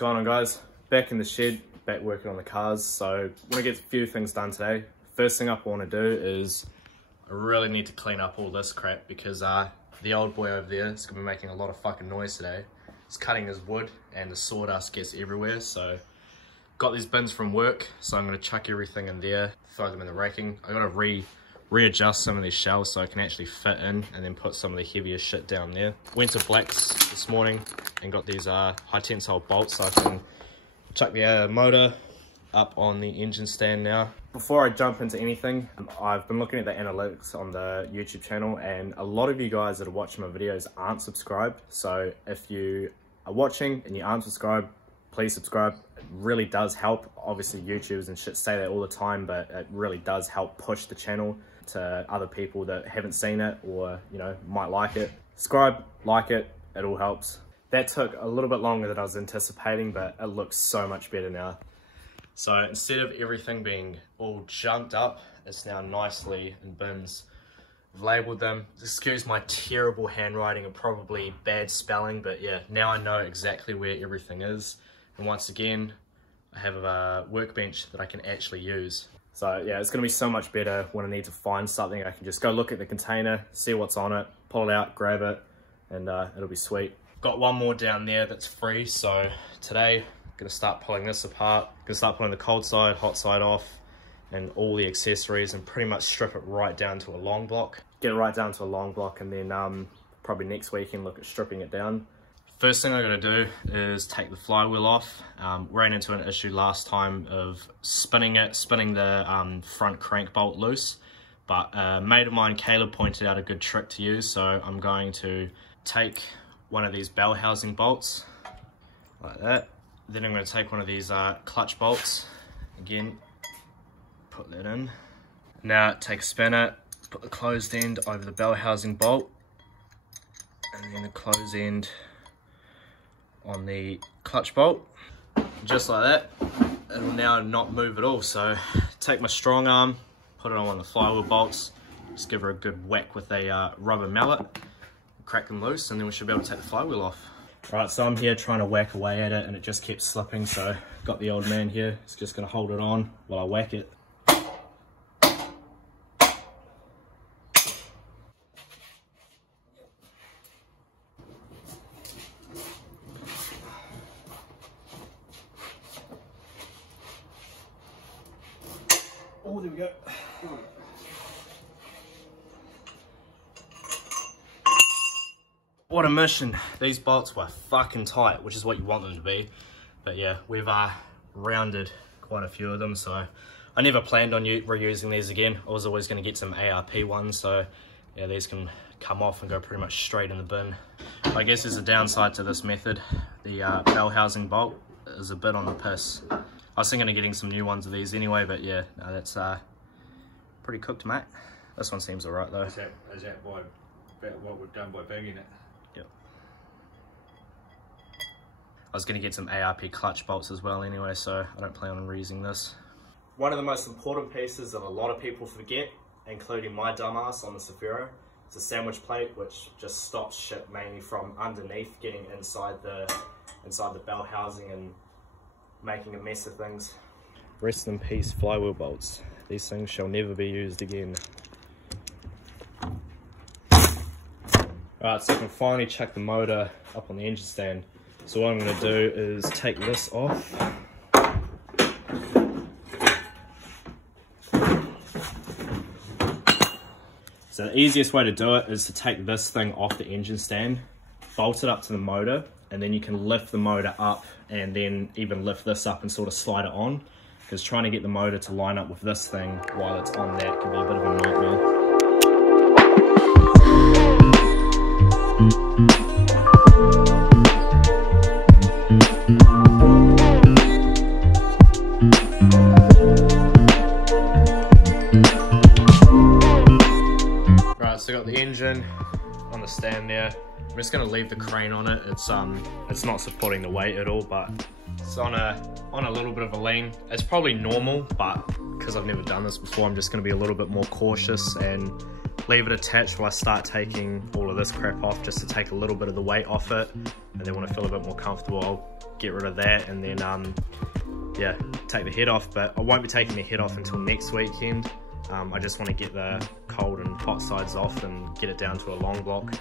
going on, guys? Back in the shed, back working on the cars. So I want to get a few things done today. First thing up I want to do is I really need to clean up all this crap because the old boy over there is going to be making a lot of fucking noise today. He's cutting his wood and the sawdust gets everywhere. So got these bins from work, so I'm going to chuck everything in there, throw them in the racking. I got to readjust some of these shelves so I can actually fit in and then put some of the heavier shit down there. Went to Blacks this morning and got these high tensile bolts so I can chuck the motor up on the engine stand now. Before I jump into anything, I've been looking at the analytics on the YouTube channel and a lot of you guys that are watching my videos aren't subscribed. So if you are watching and you aren't subscribed, please subscribe. It really does help. Obviously YouTubers and shit say that all the time, but it really does help push the channel to other people that haven't seen it or, you know, might like it. Subscribe, like it, it all helps. That took a little bit longer than I was anticipating, but it looks so much better now. So instead of everything being all junked up, it's now nicely in bins. I've labeled them. Excuse my terrible handwriting and probably bad spelling, but yeah, now I know exactly where everything is. And once again, I have a workbench that I can actually use. So yeah, it's gonna be so much better when I need to find something. I can just go look at the container, see what's on it, pull it out, grab it, and it'll be sweet. Got one more down there that's free, so today I'm gonna start pulling this apart. Gonna start pulling the cold side, hot side off, and all the accessories, and pretty much strip it right down to a long block. Get it right down to a long block, and then probably next weekend look at stripping it down. First thing I gotta do is take the flywheel off. Ran into an issue last time of spinning the front crank bolt loose, but a mate of mine, Caleb, pointed out a good trick to use, so I'm going to take one of these bell housing bolts, like that. Then I'm gonna take one of these clutch bolts, again, put that in. Now take a spanner, put the closed end over the bell housing bolt, and then the closed end on the clutch bolt, just like that. It'll now not move at all. So take my strong arm, put it on one of the flywheel bolts, just give her a good whack with a rubber mallet, crack them loose, and then we should be able to take the flywheel off. Right, so I'm here trying to whack away at it and it just keeps slipping, so got the old man here, he's just gonna hold it on while I whack it. Oh, there we go. What a mission. These bolts were fucking tight, which is what you want them to be. But yeah, we've rounded quite a few of them, so I never planned on reusing these again. I was always going to get some ARP ones, so yeah, these can come off and go pretty much straight in the bin. I guess there's a downside to this method. The bell housing bolt is a bit on the piss. I was thinking of getting some new ones of these anyway, but yeah, no, that's pretty cooked, mate. This one seems alright though. Is that by what we've done by banging it? Yep. I was going to get some ARP clutch bolts as well anyway, so I don't plan on reusing this. One of the most important pieces that a lot of people forget, including my dumbass on the Zafiro, is a sandwich plate, which just stops shit mainly from underneath getting inside the bell housing and making a mess of things. Rest in peace, flywheel bolts. These things shall never be used again. Alright, so I can finally chuck the motor up on the engine stand. So what I'm going to do is take this off. So the easiest way to do it is to take this thing off the engine stand, bolt it up to the motor, and then you can lift the motor up and then even lift this up and sort of slide it on. Because trying to get the motor to line up with this thing while it's on that can be a bit of a nightmare. Right, so I got the engine on the stand there. I'm just gonna leave the crane on it. It's not supporting the weight at all, but it's on a little bit of a lean. It's probably normal, but because I've never done this before, I'm just gonna be a little bit more cautious and leave it attached while I start taking all of this crap off, just to take a little bit of the weight off it. And then when I feel a bit more comfortable, I'll get rid of that and then yeah, take the head off. But I won't be taking the head off until next weekend. I just want to get the cold and hot sides off and get it down to a long block.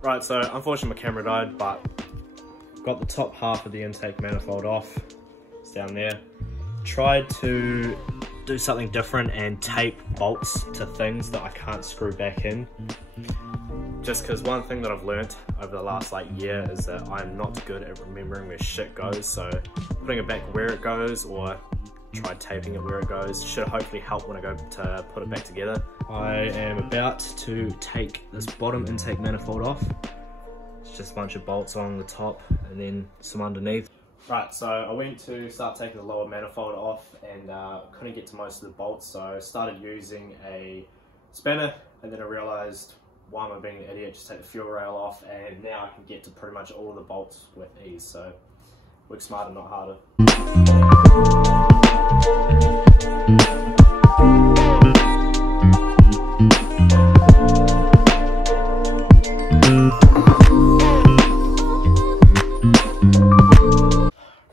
Right, so unfortunately my camera died, but got the top half of the intake manifold off. It's down there. Tried to do something different and tape bolts to things that I can't screw back in. Just because one thing that I've learnt over the last year is that I'm not good at remembering where shit goes, so putting it back where it goes or try taping it where it goes should hopefully help when I go to put it back together. I am about to take this bottom intake manifold off. It's just a bunch of bolts on the top and then some underneath. Right, so I went to start taking the lower manifold off and couldn't get to most of the bolts, so I started using a spanner, and then I realised, why am I being an idiot, just take the fuel rail off, and now I can get to pretty much all of the bolts with ease. So work smarter, not harder.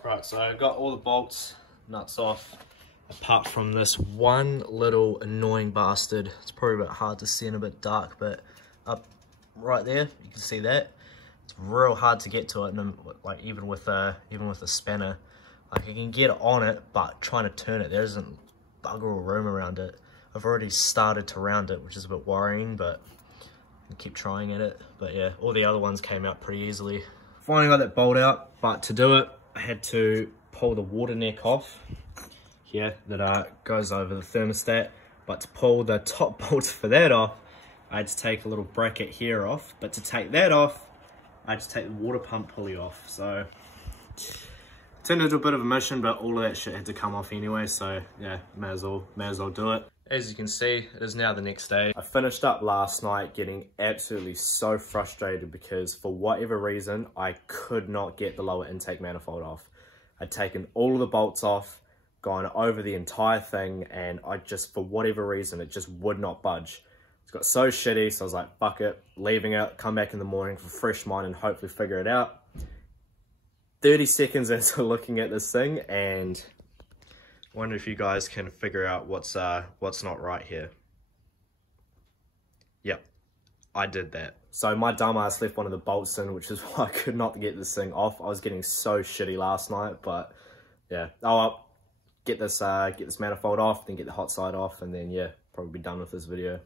Right, so I got all the bolts, nuts off, apart from this one little annoying bastard. It's probably a bit hard to see and a bit dark, but up right there, you can see that. It's real hard to get to it, and even with a spanner, I can get on it, but trying to turn it, there isn't bugger all room around it. I've already started to round it, which is a bit worrying, but I keep trying at it. But yeah, all the other ones came out pretty easily. Finally got that bolt out, but to do it, I had to pull the water neck off here that goes over the thermostat. But to pull the top bolts for that off, I had to take a little bracket here off. But to take that off, I had to take the water pump pulley off. So it turned into a bit of a mission, but all of that shit had to come off anyway. So yeah, may as well do it. As you can see, it is now the next day. I finished up last night getting absolutely so frustrated because for whatever reason, I could not get the lower intake manifold off. I'd taken all of the bolts off, gone over the entire thing, and I just, for whatever reason, it just would not budge. It got so shitty, so I was like, fuck it, leaving it, come back in the morning for fresh mind and hopefully figure it out. 30 seconds into looking at this thing, and I wonder if you guys can figure out what's not right here. Yep, I did that. So my dumbass left one of the bolts in, which is why I could not get this thing off. I was getting so shitty last night, but yeah. Oh well, get this manifold off, then get the hot side off, and then yeah, probably be done with this video.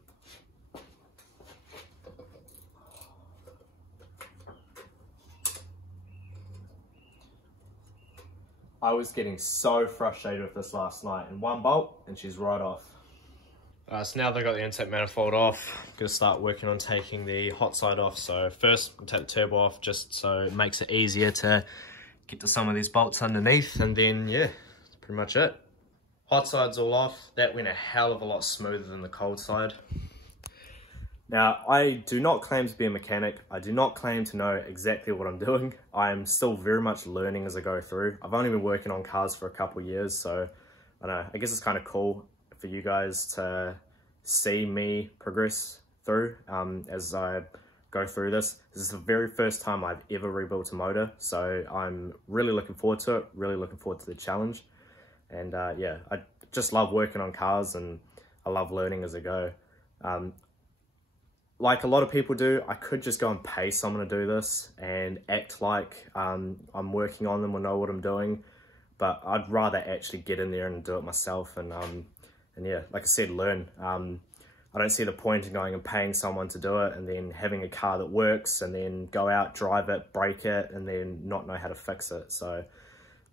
I was getting so frustrated with this last night, and one bolt and she's right off. So now that I've got the intake manifold off, I'm going to start working on taking the hot side off. So first, I'm going to take the turbo off just so it makes it easier to get to some of these bolts underneath, and then yeah, that's pretty much it. Hot side's all off. That went a hell of a lot smoother than the cold side. Now, I do not claim to be a mechanic. I do not claim to know exactly what I'm doing. I'm still very much learning as I go through. I've only been working on cars for a couple of years, so I don't know, I guess it's kind of cool for you guys to see me progress through as I go through this. This is the very first time I've ever rebuilt a motor, so I'm really looking forward to it, really looking forward to the challenge. And yeah, I just love working on cars and I love learning as I go. Like a lot of people do, I could just go and pay someone to do this and act like I'm working on them or know what I'm doing, but I'd rather actually get in there and do it myself and yeah, like I said, learn. I don't see the point in going and paying someone to do it and then having a car that works and then go out, drive it, break it, and then not know how to fix it. So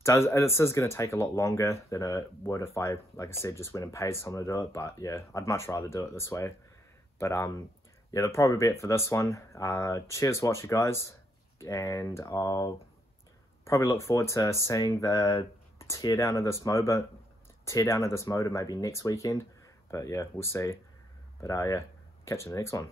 this is going to take a lot longer than it would if I, like I said, just went and paid someone to do it. But yeah, I'd much rather do it this way. But yeah, that'll probably be it for this one. Cheers for watching, guys, and I'll probably look forward to seeing the tear down of this motor maybe next weekend. But yeah, we'll see. But yeah, catch you in the next one.